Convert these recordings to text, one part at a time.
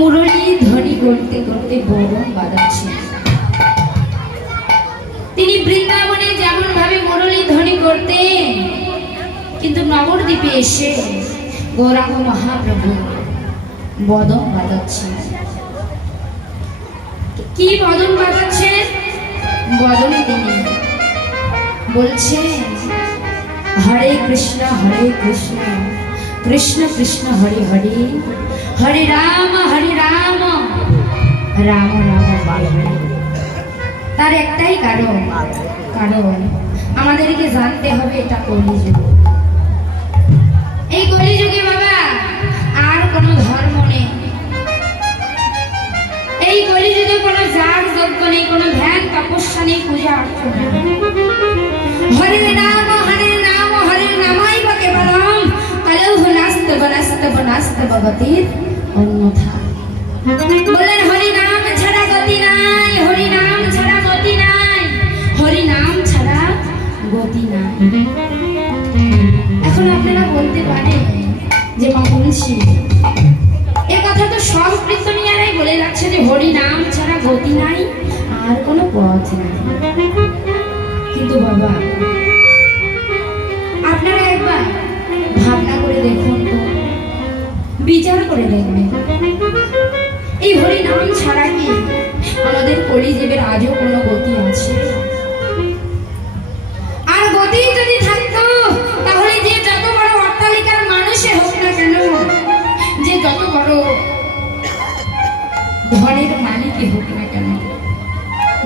मुरली ध्वनि करते करते बरम बाजाচ্ছেন। তিনি বৃন্দাবনে যেমন ভাবে মুরলি ধ্বনি করতেন, কিন্তু নবদ্বীপে এসে গৌরাঙ্গ মহাপ্রভু বদন বাজাচ্ছেন। কি বদন বাজাচ্ছেন? বদনে তিনি বলছেন হরে কৃষ্ণ কৃষ্ণ কৃষ্ণ হরে হরে, হরে রাম রাম রাম হরে। তার একটাই কারণ আমাদেরকে জানতে হবে এটা কলিযুগ। এই কলিযুগে বাবা আর কোনো ধর্ম নেই, এই কলিযুগে কোনো যাগ যজ্ঞ নেই, কোনো ধ্যান তপস্যা নেই, পূজা অর্চনা। হরে নাম হরে নামাই বা কেবলম কলৌহ নাস্ত ভগতির অন্যথা। বলেন হরি নাম ছাড়া গতি নাই, হরি নাম ছাড়া গতি নাই, হরি নাম ছাড়া গতি নাই। এখন আপনারা বলতে পারেন যে মা বলছি এ কথা তো সব কীর্তনিয়ারাই বলে যাচ্ছে যে হরি নাম ছাড়া গতি নাই, আর কোনো পথ নাই। কিন্তু বাবা আপনারা একবার ভাবনা করে দেখুন তো, বিচার করে দেখবেন এই হরি নাম ছাড়া কি আমাদের কলিযুগের আজও কোনো গতি আছে? আর গতি যদি থাকতো তাহলে যে যত বড় অট্টালিকার মানুষে হোক না কেন, যে যত বড় ঘরের মালিকই হোক না কেন,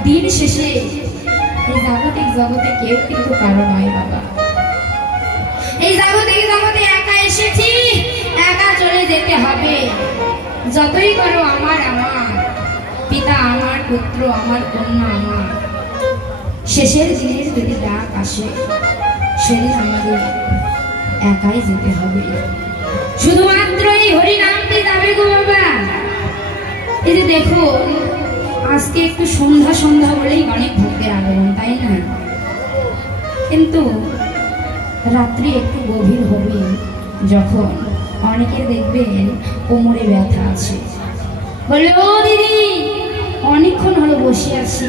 দিন শেষে এই জাগতিক জগতে কেউ কিন্তু কারো নয় বাবা। এই জাগতিক জগতে একা এসেছি, একা চলে যেতে হবে। যতই করো আমার পিতা আমার, পুত্র আমার, কন্যা আমার, শেষের দিনের যদি ডাক আসে সেদিন আমাদের একাই যেতে হবে। শুধুমাত্র এই হরি নামটি যাবে গো বাবা। এই যে দেখুন আজকে একটু সন্ধ্যা বলেই অনেক ভক্তের আগমন, তাই না? কিন্তু রাত্রি একটু গভীর হবে যখন অনেকের দেখবেন কোমরে ব্যথা আছে, বলে ও দিদি অনেকক্ষণ হলো বসে আছি,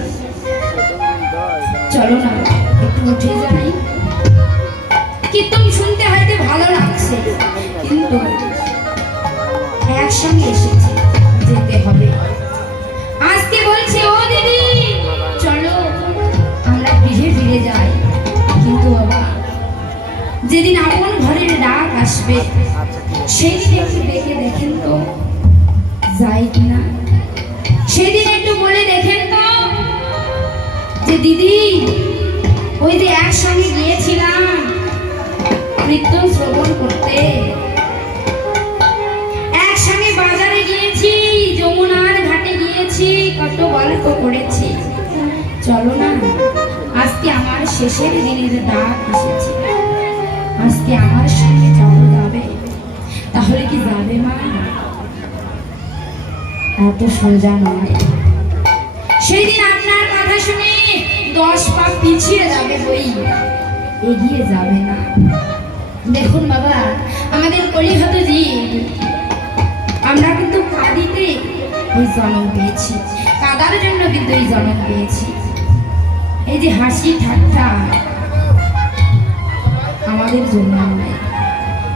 চলো না একটু উঠে যাই। কীর্তন শুনতে হয়তো ভালো লাগছে, কিন্তু একসঙ্গে এসেছি, যেতে হবে। আজকে বলছে ও দিদি চলো আমরা গৃহে ফিরে যাই। কিন্তু বাবা যেদিন আপন ঘরের ডাক আসবে সেদিন একটু দেখে দেখেন তো যায় কিনা, সেদিন একটু বলে দেখেন তো যে দিদি ওই যে একসঙ্গে গিয়েছিলাম কীর্তন শ্রবণ করতে, শেষের দিনের ডাক এসেছে, আজকে আমার সঙ্গে যাবে, তাহলে কি যাবে মা? এত সোজা নয়। সেই দিন আপনার কথা শুনে 10 পা পিছিয়ে যাবে, বই এগিয়ে যাবে না। দেখুন বাবা, আমাদের কলিহত জীব, আমরা কিন্তু কাঁদিতে এই জন্ম পেয়েছি, কাঁদার জন্য কিন্তু এই জন্ম পেয়েছি। এই যে হাসি ঠাট্টা আমাদের জন্য নয়,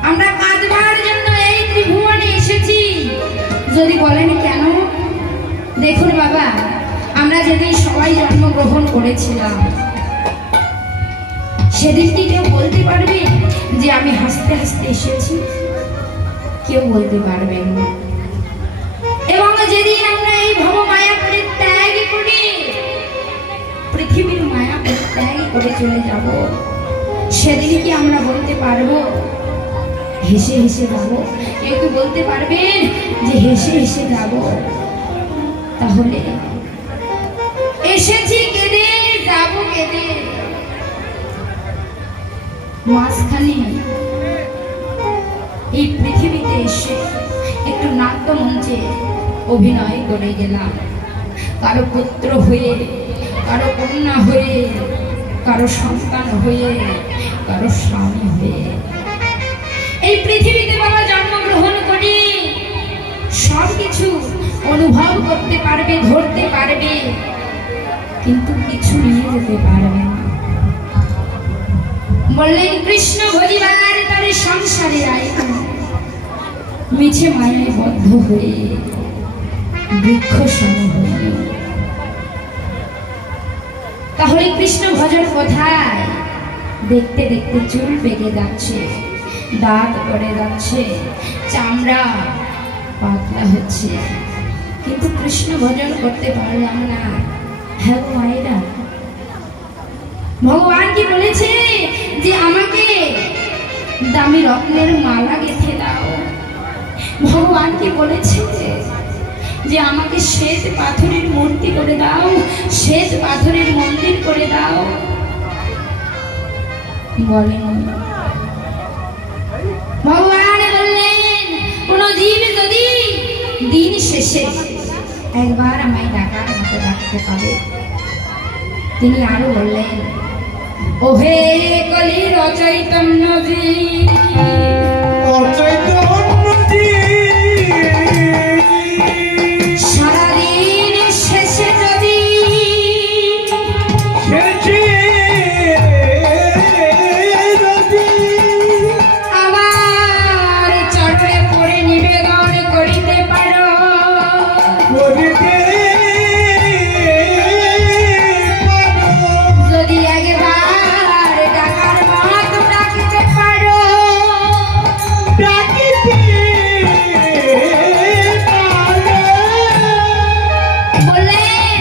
আমরা কাঁদবার জন্য এই ত্রিভুবনে এসেছি। যদি বলেন কেন, দেখুন বাবা, আমরা যেদিন সবাই জন্মগ্রহণ করেছিলাম, সেদিন কি কেউ বলতে পারবে যে আমি হাসতে হাসতে এসেছি? কেউ বলতে পারবেন না। এবং যেদিন আমরা এই ভব মায়া পরিত্যাগ করি, পৃথিবীর মায়া পরিত্যাগ করে চলে যাব, সেদিন কি আমরা বলতে পারবো হেসে হেসে যাব? কেউ কি বলতে পারবেন যে হেসে হেসে যাব? তাহলে এসেছি কেঁদে, যাব কেঁদে। মাঝখানে এই পৃথিবীতে এসে একটু নাট্যমঞ্চে অভিনয় করে গেলাম, কারো পুত্র হয়ে, কারো কন্যা হয়ে, কারো সন্তান হয়ে, কারো স্বামী হয়ে এই পৃথিবীতে বাবা জন্মগ্রহণ করি। সব কিছু অনুভব করতে পারবে, ধরতে পারবে, কিন্তু কিছু নিয়ে যেতে পারবে না। বললেন কৃষ্ণ ভজিবার তারে সংসারে আয়, মিছে মায়ায় বদ্ধ হয়ে বৃক্ষ সম হয়ে। তাহলে কৃষ্ণ ভজন কোথায়? দেখতে দেখতে চুল পেকে যাচ্ছে, দাঁত পড়ে যাচ্ছে, চামড়া পাতলা হচ্ছে, কিন্তু কৃষ্ণ ভজন করতে পারলাম না। হ্যাঁ মায়েরা, ভগবান কি বলেছে যে আমাকে দামি রত্নের মালা গেঁথে দাও? ভগবান কি বলেছে যে আমাকে শ্বেত পাথরের মূর্তি করে দাও, শ্বেত পাথরের মন্দির করে দাও? বলেন। ভগবান বললেন কোন জীব যদি দিন শেষে একবার আমায় ডাকার মতো ডাকতে পারে। তিনি আরো বললেন, ওহে কলির অচৈতন্য জীব, সারাদিন শেষে যদি আমার চরণে পড়ে নিবেদন করিতে পারো, যদি একবার ডাকার মতো ডাকিতে পারো, বললেন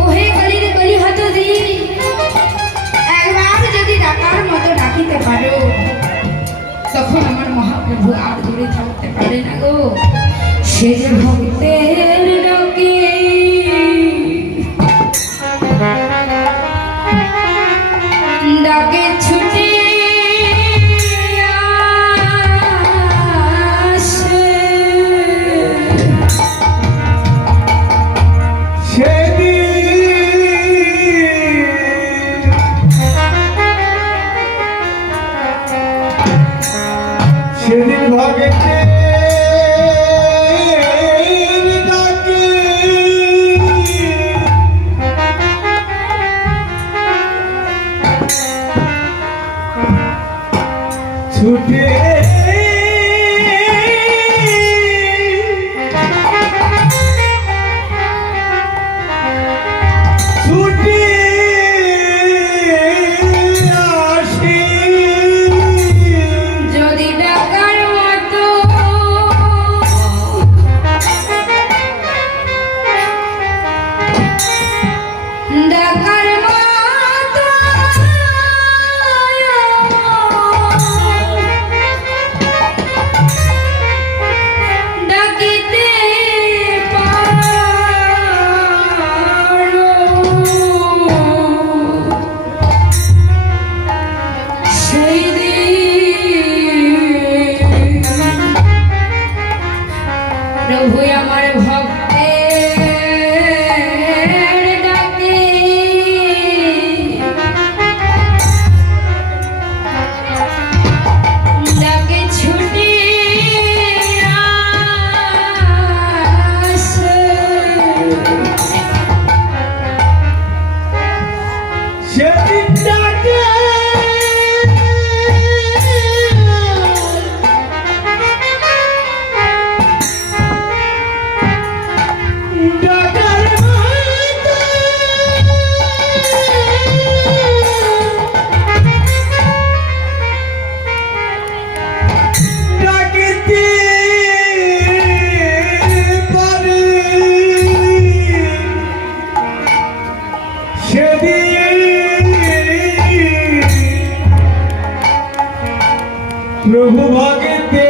ওহে কলির কলিহত জীব, একবার যদি ডাকার মতো ডাকিতে পারো, তখন আমার মহাপ্রভু আর দূরে থাকতে পারে না গো। সে যে ভক্তের ডাকে ডাকে ছুটে আসে, সেদিন ভগতে ছুটে ছুটে আসি, যদি ডাকার মতো প্রভু আমার ভক্তের ডাকে ডাকে ছুটে আসে। সেদিন ডাকে ডাকার মতো ডাকিতে পারি সেদিন প্রভু ভগতে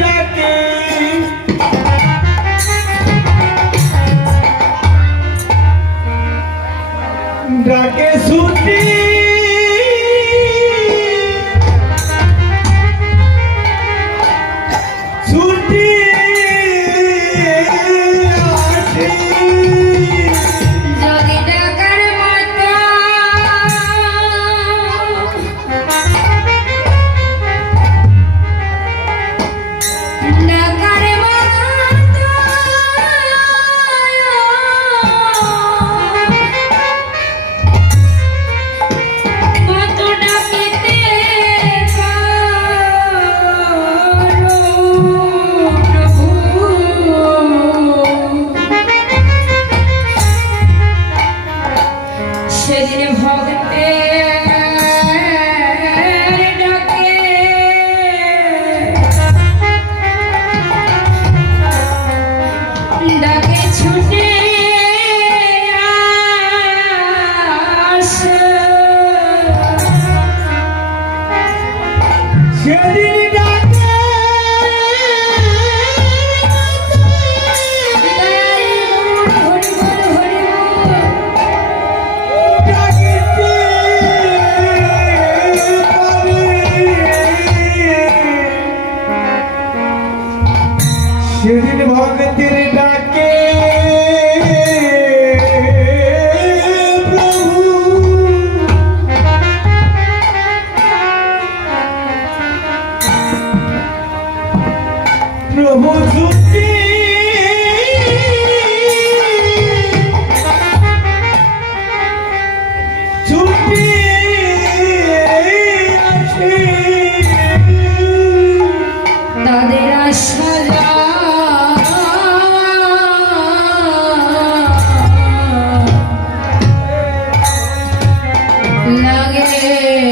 ডাকে ডাকে ছুটি ছুটি আসে যদি ডাকার মতো ডাকার মতো ডাকিতে পারো প্রভু। সেদিন ভক্তের ডাকে ডাকে ছুটে আসে। সেদিন ডাকে হরি বল হরি বল। ডাকিতে পারি সেদিন ভগতের ডাকে প্রভু প্রভু ছুটি ছুটি আসে তাদের আশা লাগে